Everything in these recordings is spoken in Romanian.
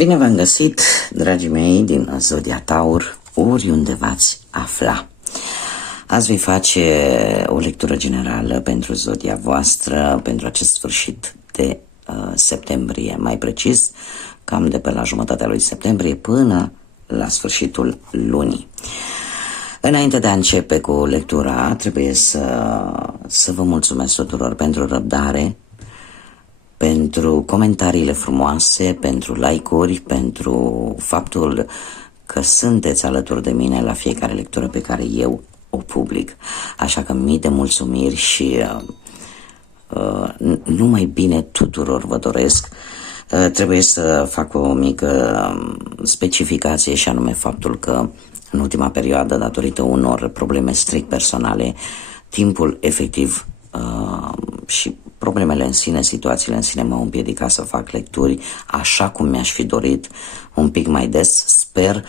Bine v-am găsit, dragii mei din Zodia Taur, oriunde v-ați afla. Azi voi face o lectură generală pentru zodia voastră, pentru acest sfârșit de septembrie, mai precis, cam de pe la jumătatea lui septembrie până la sfârșitul lunii. Înainte de a începe cu lectura, trebuie să vă mulțumesc tuturor pentru răbdare, pentru comentariile frumoase, pentru like-uri, pentru faptul că sunteți alături de mine la fiecare lectură pe care eu o public. Așa că mii de mulțumiri și numai bine tuturor vă doresc. Trebuie să fac o mică specificație și anume faptul că în ultima perioadă, datorită unor probleme strict personale, timpul efectiv și problemele în sine, situațiile în sine m-au împiedicat să fac lecturi așa cum mi-aș fi dorit, un pic mai des. Sper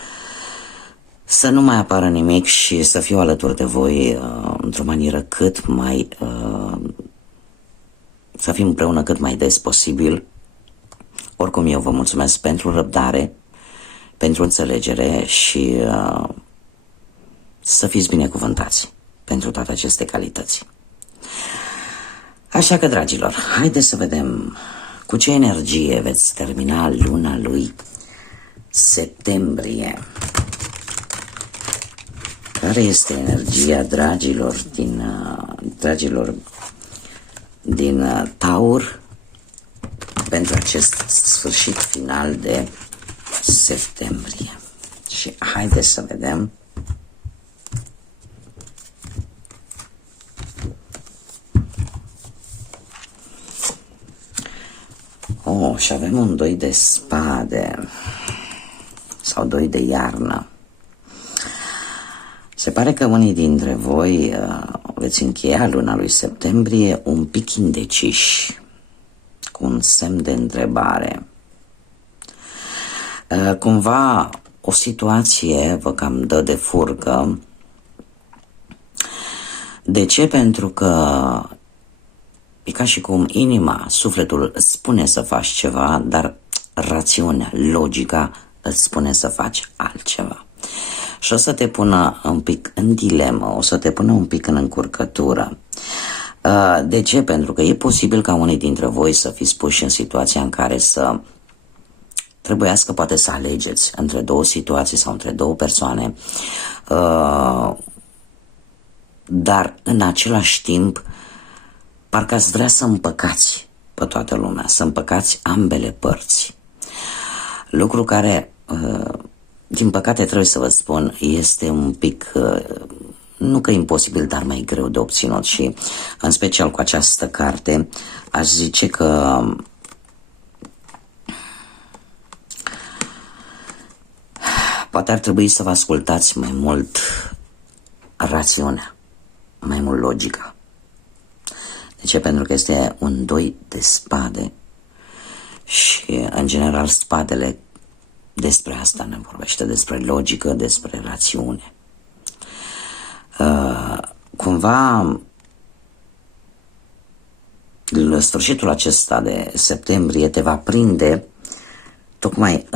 să nu mai apară nimic și să fiu alături de voi într-o manieră cât mai să fim împreună cât mai des posibil. Oricum, eu vă mulțumesc pentru răbdare, pentru înțelegere și să fiți binecuvântați pentru toate aceste calități. Așa că, dragilor, haideți să vedem cu ce energie veți termina luna lui septembrie. Care este energia dragilor din Taur pentru acest sfârșit final de septembrie? Și haideți să vedem. Și avem un 2 de spade sau 2 de iarnă. Se pare că unii dintre voi veți încheia luna lui septembrie un pic indeciși, cu un semn de întrebare. Cumva o situație vă cam dă de furcă. De ce? Pentru că e ca și cum inima, sufletul îți spune să faci ceva, dar rațiunea, logica îți spune să faci altceva. Și o să te pună un pic în dilemă, o să te pună un pic în încurcătură. De ce? Pentru că e posibil ca unii dintre voi să fiți puși în situația în care să trebuiască poate să alegeți între două situații sau între două persoane, dar în același timp parcă ați vrea să împăcați pe toată lumea, să împăcați ambele părți. Lucru care, din păcate trebuie să vă spun, este un pic, nu că imposibil, dar mai greu de obținut. Și în special cu această carte aș zice că poate ar trebui să vă ascultați mai mult rațiunea, mai mult logica. De ce? Pentru că este un 2 de spade și, în general, spadele despre asta ne vorbește, despre logică, despre rațiune. Cumva, la sfârșitul acesta de septembrie te va prinde tocmai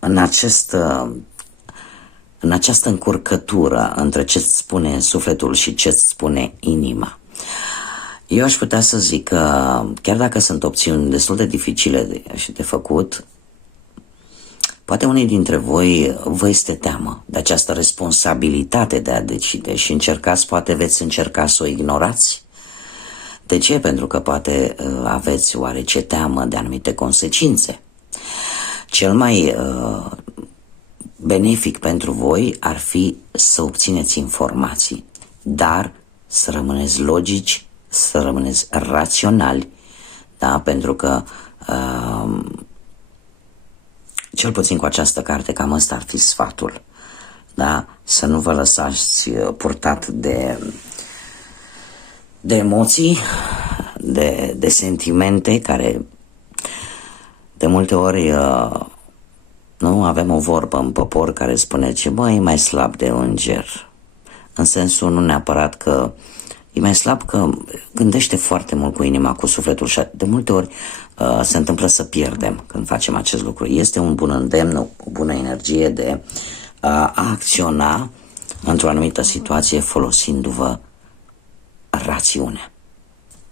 în această încurcătură între ce-ți spune sufletul și ce-ți spune inima. Eu aș putea să zic că, chiar dacă sunt opțiuni destul de dificile de făcut, poate unii dintre voi vă este teamă de această responsabilitate de a decide și poate veți încerca să o ignorați. De ce? Pentru că poate aveți oarece teamă de anumite consecințe. Cel mai benefic pentru voi ar fi să obțineți informații, dar să rămâneți logici, să rămâneți raționali, da? Pentru că cel puțin cu această carte cam ăsta ar fi sfatul, da? Să nu vă lăsați purtat de emoții, de sentimente care de multe ori nu avem o vorbă în popor care spune ce e mai slab de înger, în sensul nu neapărat că e mai slab că gândește foarte mult cu inima, cu sufletul și de multe ori se întâmplă să pierdem când facem acest lucru. Este un bun îndemn, o bună energie de a acționa într-o anumită situație folosindu-vă rațiunea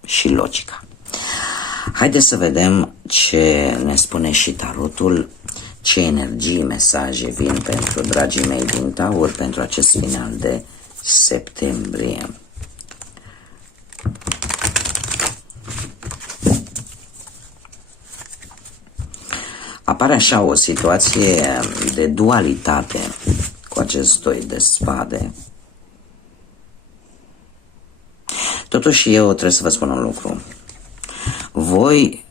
și logica. Haideți să vedem ce ne spune și tarotul, ce energii, mesaje vin pentru dragii mei din Taur pentru acest final de septembrie. Apare așa o situație de dualitate cu acest 2 de spade. Totuși eu trebuie să vă spun un lucru. Voi,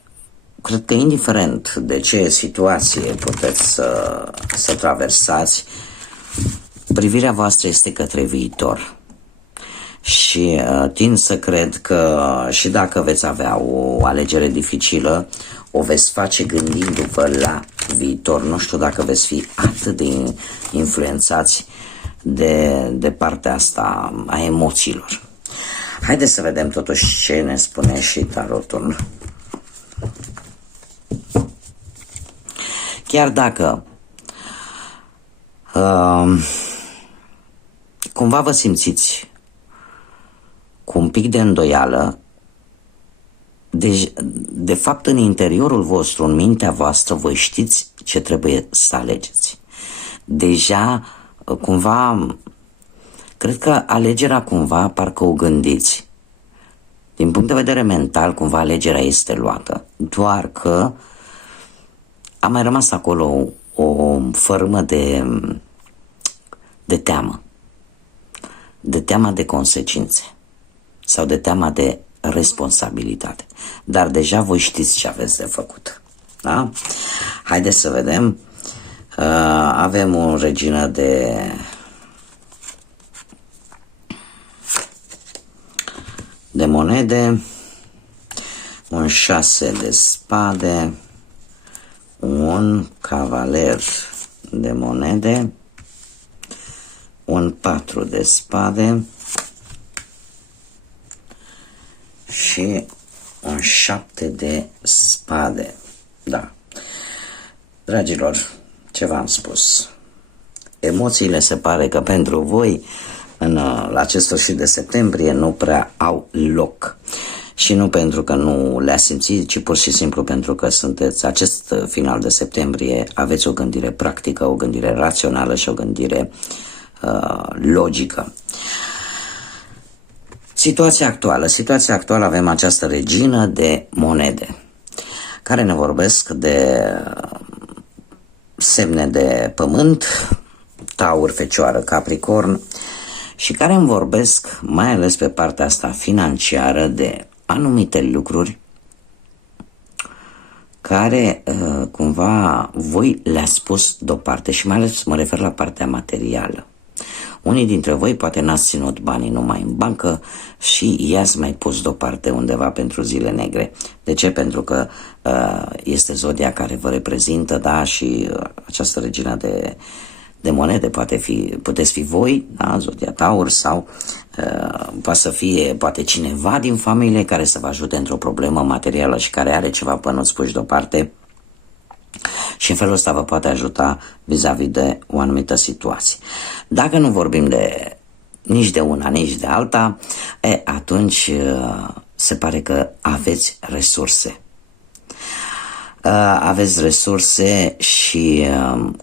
cred că indiferent de ce situație puteți să traversați, privirea voastră este către viitor. Și tind să cred că și dacă veți avea o alegere dificilă, o veți face gândindu-vă la viitor. Nu știu dacă veți fi atât de influențați de partea asta a emoțiilor. Haideți să vedem totuși ce ne spune și tarotul. Chiar dacă cumva vă simțiți cu un pic de îndoială, de fapt în interiorul vostru, în mintea voastră, voi știți ce trebuie să alegeți. Deja cumva, cred că alegerea cumva parcă o gândiți. Din punct de vedere mental, cumva alegerea este luată. Doar că a mai rămas acolo o fărâmă de teamă. De teama de consecințe. Sau de teama de responsabilitate. Dar deja voi știți ce aveți de făcut. Da? Haideți să vedem. Avem o regină de monede, un 6 de spade, un cavaler de monede, un 4 de spade și un 7 de spade. Da. Dragilor, ce v-am spus? Emoțiile se pare că pentru voi la acest sfârșit de septembrie nu prea au loc. Și nu pentru că nu le-a simțit, ci pur și simplu pentru că sunteți acest final de septembrie, aveți o gândire practică, o gândire rațională și o gândire logică. Situația actuală avem această regină de monede care ne vorbesc de semne de pământ, Taur, Fecioară, Capricorn, și care îmi vorbesc mai ales pe partea asta financiară de anumite lucruri care cumva voi le-ați pus deoparte și mai ales mă refer la partea materială. Unii dintre voi poate n-ați ținut banii numai în bancă și i-ați mai pus deoparte undeva pentru zile negre. De ce? Pentru că este zodia care vă reprezintă, da, și această regină de monede puteți fi voi, da, zodia Taur, sau poate să fie poate cineva din familie care să vă ajute într-o problemă materială și care are ceva bănuți puși deoparte și în felul ăsta vă poate ajuta vis-a-vis de o anumită situație. Dacă nu vorbim nici de una, nici de alta, atunci se pare că aveți resurse. Aveți resurse și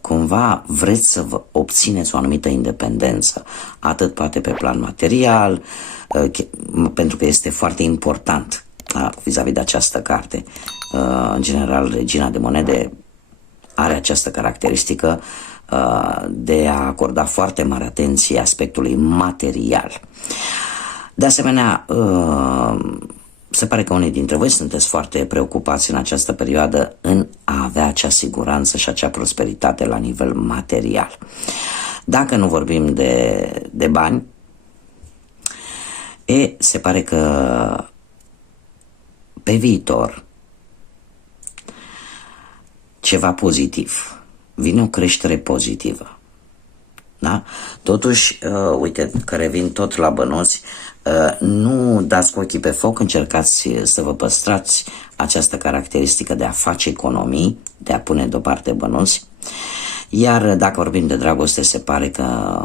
cumva vreți să vă obțineți o anumită independență, atât poate pe plan material, pentru că este foarte important vis-a-vis de această carte. În general, Regina de Monede are această caracteristică de a acorda foarte mare atenție aspectului material. De asemenea, se pare că unii dintre voi sunteți foarte preocupați în această perioadă în a avea acea siguranță și acea prosperitate la nivel material. Dacă nu vorbim de bani, se pare că pe viitor ceva pozitiv, vine o creștere pozitivă. Da? Totuși, uite că revin tot la bănuți, nu dați cu ochii pe foc, încercați să vă păstrați această caracteristică de a face economii, de a pune deoparte bănuți. Iar dacă vorbim de dragoste, se pare că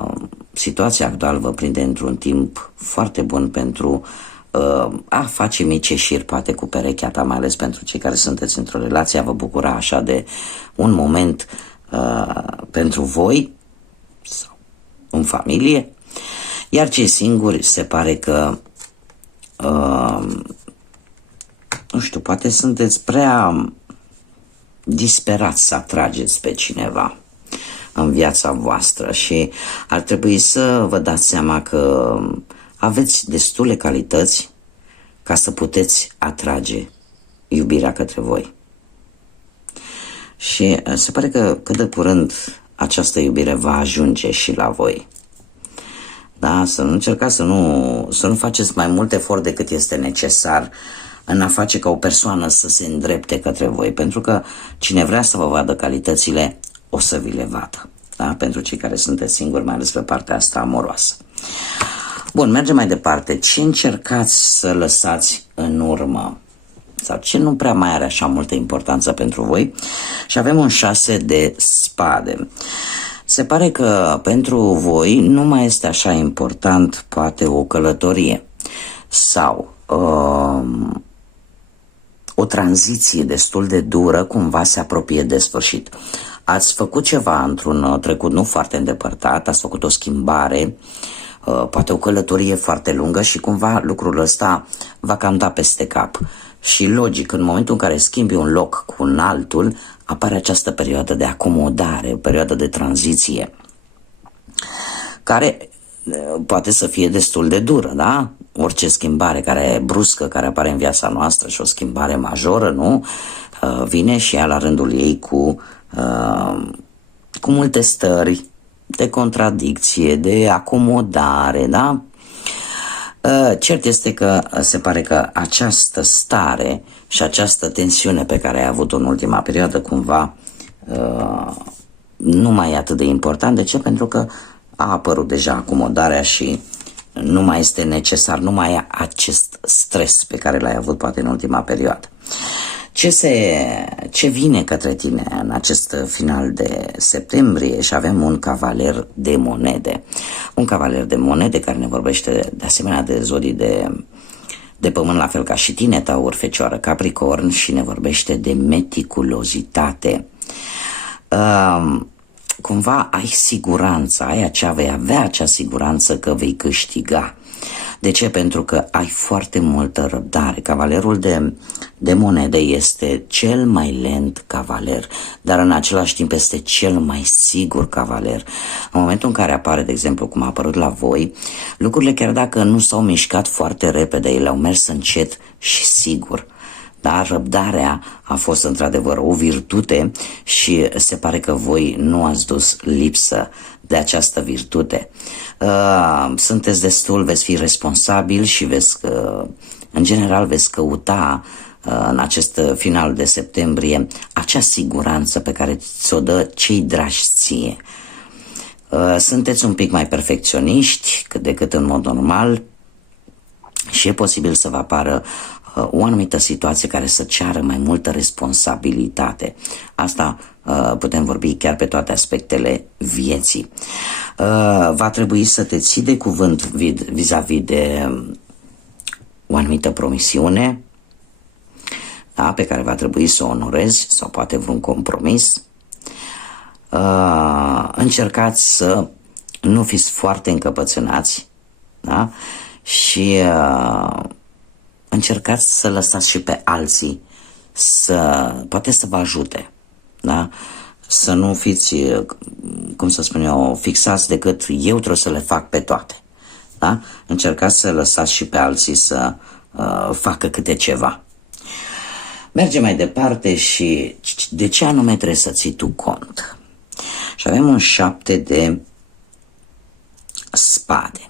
situația actuală vă prinde într-un timp foarte bun pentru a face mici ieșiri, poate cu perechea ta, mai ales pentru cei care sunteți într-o relație, a vă bucura așa de un moment pentru voi sau în familie. Iar cei singuri se pare că nu știu, poate sunteți prea disperați să atrageți pe cineva în viața voastră și ar trebui să vă dați seama că aveți destule calități ca să puteți atrage iubirea către voi. Și se pare că cât de curând această iubire va ajunge și la voi. Da? Să nu încercați să nu faceți mai mult efort decât este necesar în a face ca o persoană să se îndrepte către voi, pentru că cine vrea să vă vadă calitățile, o să vi le vadă. Da? Pentru cei care sunteți singuri, mai ales pe partea asta amoroasă. Bun, mergem mai departe. Ce încercați să lăsați în urmă? Sau ce nu prea mai are așa multă importanță pentru voi? Și avem un 6 de spade. Se pare că pentru voi nu mai este așa important poate o călătorie sau o tranziție destul de dură cumva se apropie de sfârșit. Ați făcut ceva într-un trecut nu foarte îndepărtat, ați făcut o schimbare, poate o călătorie foarte lungă și cumva lucrul ăsta va cam da peste cap. Și logic, în momentul în care schimbi un loc cu un altul, apare această perioadă de acomodare, o perioadă de tranziție, care poate să fie destul de dură, da? Orice schimbare care e bruscă, care apare în viața noastră și o schimbare majoră, nu? Vine și ea la rândul ei cu multe stări de contradicție, de acomodare, da? Cert este că se pare că această stare și această tensiune pe care ai avut-o în ultima perioadă cumva nu mai e atât de important. De ce? Pentru că a apărut deja acomodarea și nu mai este necesar, nu mai ai acest stres pe care l-ai avut poate în ultima perioadă. Ce vine către tine în acest final de septembrie? Și avem un cavaler de monede. Un cavaler de monede care ne vorbește de asemenea de zodii de pământ, la fel ca și tine, Taur, Fecioară, Capricorn, și ne vorbește de meticulozitate. Cumva ai siguranță, vei avea acea siguranță că vei câștiga. De ce? Pentru că ai foarte multă răbdare. Cavalerul de monede este cel mai lent cavaler, dar în același timp este cel mai sigur cavaler. În momentul în care apare, de exemplu, cum a apărut la voi, lucrurile, chiar dacă nu s-au mișcat foarte repede, ele au mers încet și sigur. Dar răbdarea a fost într-adevăr o virtute și se pare că voi nu ați dus lipsă de această virtute. Sunteți destul, veți fi responsabili și în general veți căuta în acest final de septembrie acea siguranță pe care ți-o dă cei dragi ție. Sunteți un pic mai perfecționiști decât în mod normal și e posibil să vă apară o anumită situație care să ceară mai multă responsabilitate. Asta putem vorbi chiar pe toate aspectele vieții. Va trebui să te ții de cuvânt vis-a-vis de o anumită promisiune, da, pe care va trebui să o onorezi, sau poate vreun compromis. Încercați să nu fiți foarte încăpățânați, da? Și încercați să lăsați și pe alții poate să vă ajute, da? Să nu fiți, cum să spun eu, fixați decât eu trebuie să le fac pe toate, da? Încercați să lăsați și pe alții să facă câte ceva. Mergem mai departe și de ce anume trebuie să ții tu cont? Și avem un 7 de spade.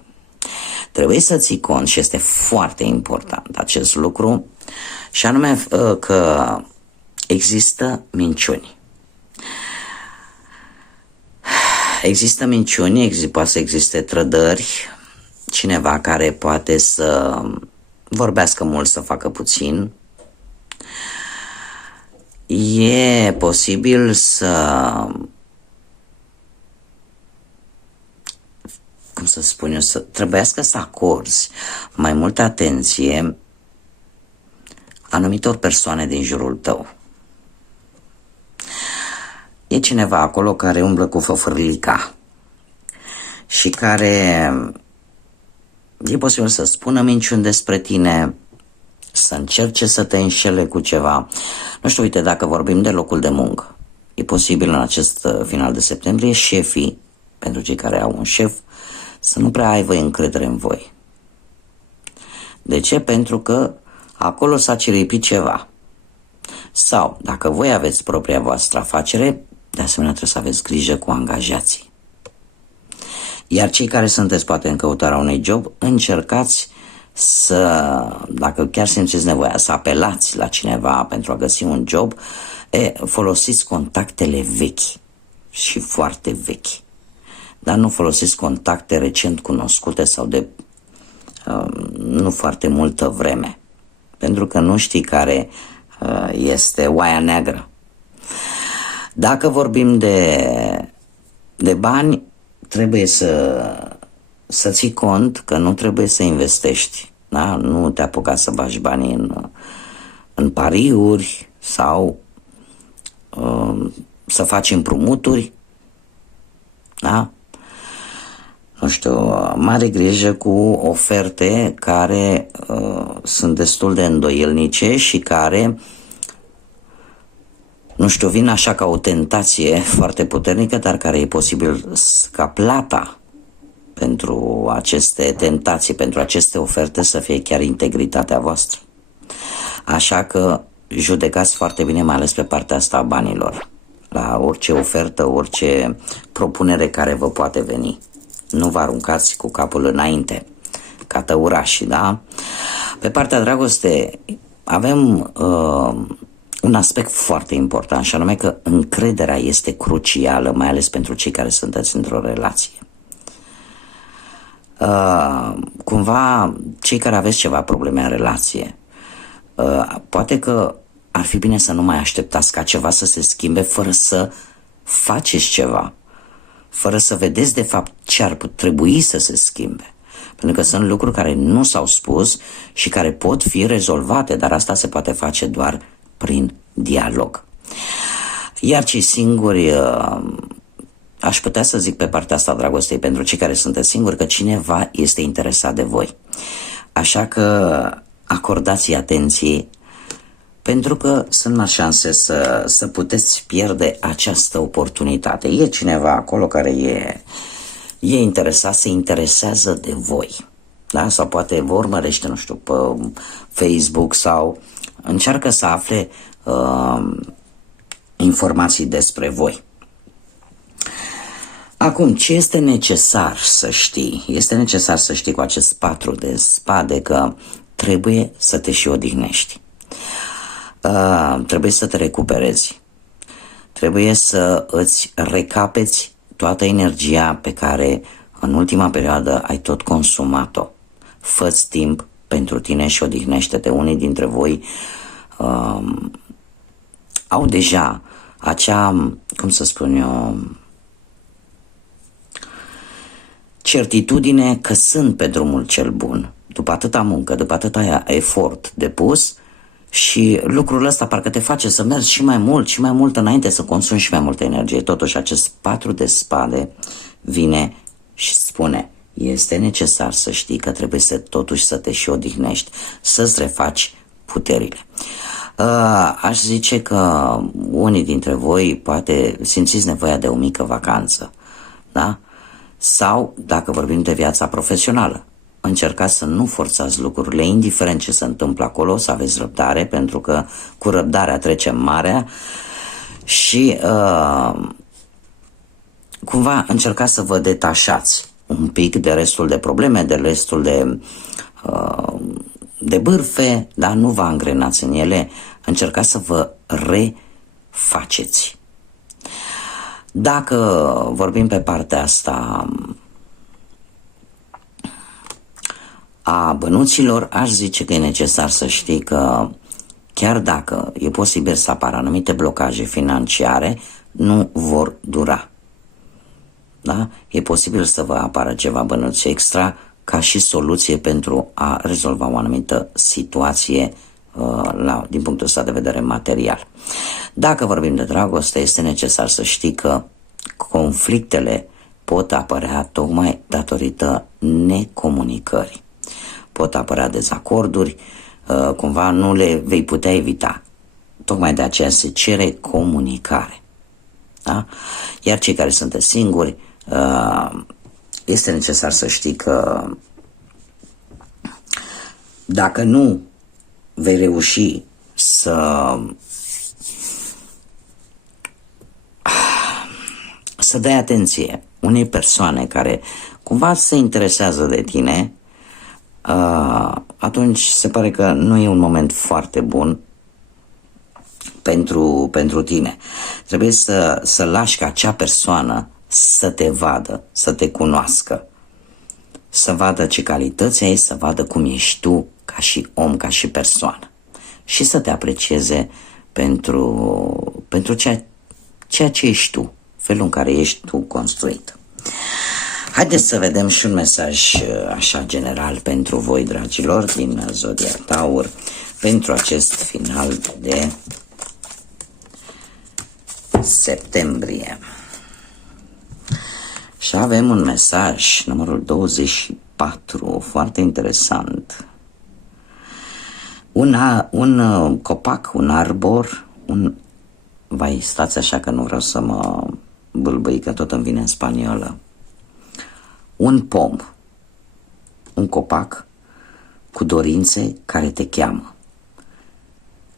Trebuie să ții cont și este foarte important acest lucru, și anume că există minciuni. Există minciuni, poate să existe trădări, cineva care poate să vorbească mult, să facă puțin. E posibil să trebuiască să acorzi mai multă atenție anumitor persoane din jurul tău. E cineva acolo care umblă cu făfărlica și care e posibil să spună minciuni despre tine, să încerce să te înșele cu ceva. Nu știu, uite, dacă vorbim de locul de muncă, e posibil în acest final de septembrie șefii, pentru cei care au un șef, să nu prea aibă încredere în voi. De ce? Pentru că acolo s-a ciripit ceva. Sau, dacă voi aveți propria voastră afacere, de asemenea trebuie să aveți grijă cu angajații. Iar cei care sunteți poate în căutarea unui job, încercați să, dacă chiar simțiți nevoia să apelați la cineva pentru a găsi un job, folosiți contactele vechi și foarte vechi. Dar nu folosiți contacte recent cunoscute sau de nu foarte multă vreme. Pentru că nu știi care este oaia neagră. Dacă vorbim de bani, trebuie să ții cont că nu trebuie să investești. Da? Nu te apuca să bagi banii în pariuri sau să faci împrumuturi. Da? Nu știu, mare grijă cu oferte care sunt destul de îndoielnice și care, nu știu, vin așa ca o tentație foarte puternică, dar care e posibil ca plata pentru aceste tentații, pentru aceste oferte să fie chiar integritatea voastră. Așa că judecați foarte bine, mai ales pe partea asta a banilor, la orice ofertă, orice propunere care vă poate veni. Nu vă aruncați cu capul înainte, ca tăurași, da? Pe partea dragoste avem un aspect foarte important, și anume că încrederea este crucială, mai ales pentru cei care sunteți într-o relație. Cumva, cei care aveți ceva probleme în relație, poate că ar fi bine să nu mai așteptați ca ceva să se schimbe fără să faceți ceva, fără să vedeți de fapt ce ar trebui să se schimbe. Pentru că sunt lucruri care nu s-au spus și care pot fi rezolvate, dar asta se poate face doar prin dialog. Iar cei singuri, aș putea să zic pe partea asta a dragostei, pentru cei care sunteți singuri, că cineva este interesat de voi. Așa că acordați-i atenție, pentru că sunt mari șanse să puteți pierde această oportunitate. E cineva acolo care e interesat, se interesează de voi. Da? Sau poate vă urmărește, nu știu, pe Facebook sau încearcă să afle informații despre voi. Acum, ce este necesar să știi? Este necesar să știi cu acest 4 de spade că trebuie să te și odihnești. Trebuie să te recuperezi. Trebuie să îți recapeți toată energia pe care în ultima perioadă ai tot consumat-o. Fă-ți timp pentru tine și odihnește-te. Unii dintre voi au deja acea, cum să spun eu, certitudine că sunt pe drumul cel bun. După atâta muncă, după atâta efort depus, și lucrul ăsta parcă te face să mergi și mai mult înainte, să consumi și mai multă energie. Totuși acest 4 de spade vine și spune: este necesar să știi că trebuie totuși să te și odihnești, să-ți refaci puterile. Aș zice că unii dintre voi poate simțiți nevoia de o mică vacanță, da? Sau, dacă vorbim de viața profesională, încercați să nu forțați lucrurile, indiferent ce se întâmplă acolo, să aveți răbdare, pentru că cu răbdarea trecem marea și cumva încercați să vă detașați un pic de restul de probleme, de restul de bârfe, dar nu vă angrenați în ele, încercați să vă refaceți. Dacă vorbim pe partea asta a bănuților, aș zice că e necesar să știi că chiar dacă e posibil să apară anumite blocaje financiare, nu vor dura. Da? E posibil să vă apară ceva bănuți extra ca și soluție pentru a rezolva o anumită situație din punctul ăsta de vedere material. Dacă vorbim de dragoste, este necesar să știi că conflictele pot apărea tocmai datorită necomunicării. Pot apărea dezacorduri, cumva nu le vei putea evita. Tocmai de aceea se cere comunicare. Da? Iar cei care sunt singuri, este necesar să știi că dacă nu vei reuși să dai atenție unei persoane care cumva se interesează de tine, atunci se pare că nu e un moment foarte bun pentru tine. Trebuie să lași ca acea persoană să te vadă, să te cunoască, să vadă ce calități ai, să vadă cum ești tu ca și om, ca și persoană și să te aprecieze pentru ceea ce ești tu, felul în care ești tu construit. Haideți să vedem și un mesaj așa general pentru voi, dragilor, din Zodia Taur, pentru acest final de septembrie. Și avem un mesaj, numărul 24, foarte interesant. Un copac, un arbor, vai, stați așa că nu vreau să mă bâlbâi, că tot îmi vine în spaniolă. Un pom, un copac cu dorințe care te cheamă.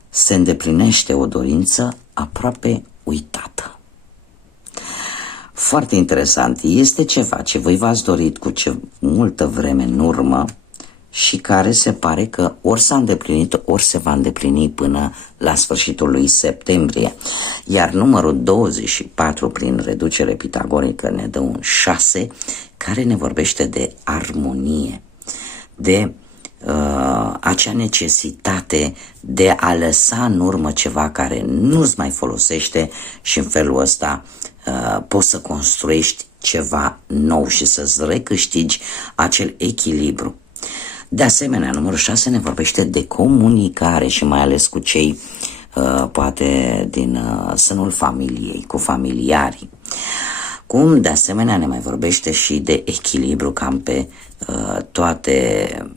Se îndeplinește o dorință aproape uitată. Foarte interesant. Este ceva ce voi v-ați dorit cu multă vreme în urmă și care se pare că ori s-a îndeplinit, ori se va îndeplini până la sfârșitul lui septembrie. Iar numărul 24, prin reducere pitagorică, ne dă un 6, care ne vorbește de armonie, de acea necesitate de a lăsa în urmă ceva care nu-ți mai folosește și în felul ăsta poți să construiești ceva nou și să-ți recâștigi acel echilibru. De asemenea, numărul 6 ne vorbește de comunicare și mai ales cu cei poate din sânul familiei, cu familiarii. Cum de asemenea ne mai vorbește și de echilibru cam pe toate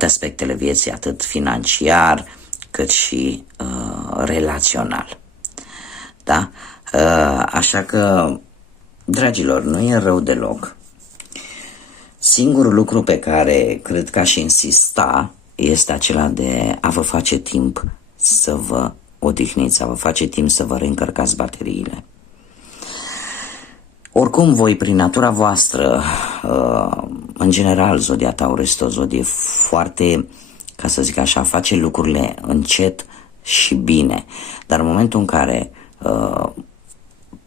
aspectele vieții, atât financiar cât și relațional. Da? Așa că, dragilor, nu e rău deloc. Singurul lucru pe care cred că aș insista este acela de a vă face timp să vă odihniți, a vă face timp să vă reîncărcați bateriile. Oricum, voi, prin natura voastră, în general, Zodia Taur este o zodie foarte, ca să zic așa, face lucrurile încet și bine. Dar în momentul în care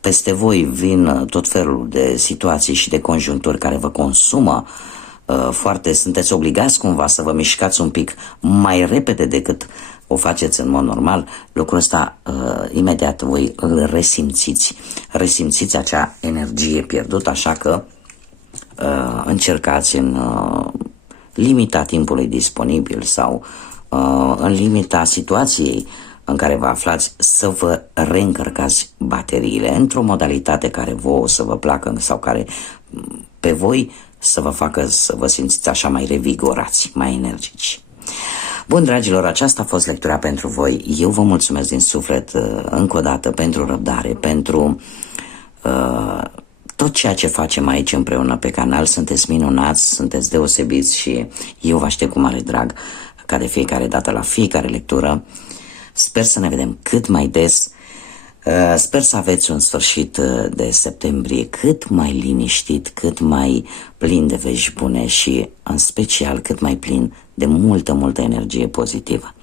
peste voi vin tot felul de situații și de conjuncturi care vă consumă foarte, sunteți obligați cumva să vă mișcați un pic mai repede decât o faceți în mod normal, lucrul ăsta imediat voi îl resimțiți acea energie pierdută, așa că încercați în limita timpului disponibil sau în limita situației în care vă aflați să vă reîncărcați bateriile într-o modalitate care vouă să vă placă sau care pe voi să vă facă să vă simțiți așa mai revigorați, mai energici. Bun, dragilor, aceasta a fost lectura pentru voi. Eu vă mulțumesc din suflet încă o dată pentru răbdare, pentru tot ceea ce facem aici împreună pe canal. Sunteți minunați, sunteți deosebiți și eu vă aștept cu mare drag ca de fiecare dată la fiecare lectură. Sper să ne vedem cât mai des. Sper să aveți un sfârșit de septembrie cât mai liniștit, cât mai plin de vești bune și în special cât mai plin de multă energie pozitivă.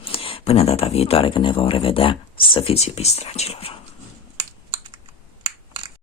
Până data viitoare când ne vom revedea, să fiți iubiți, dragilor!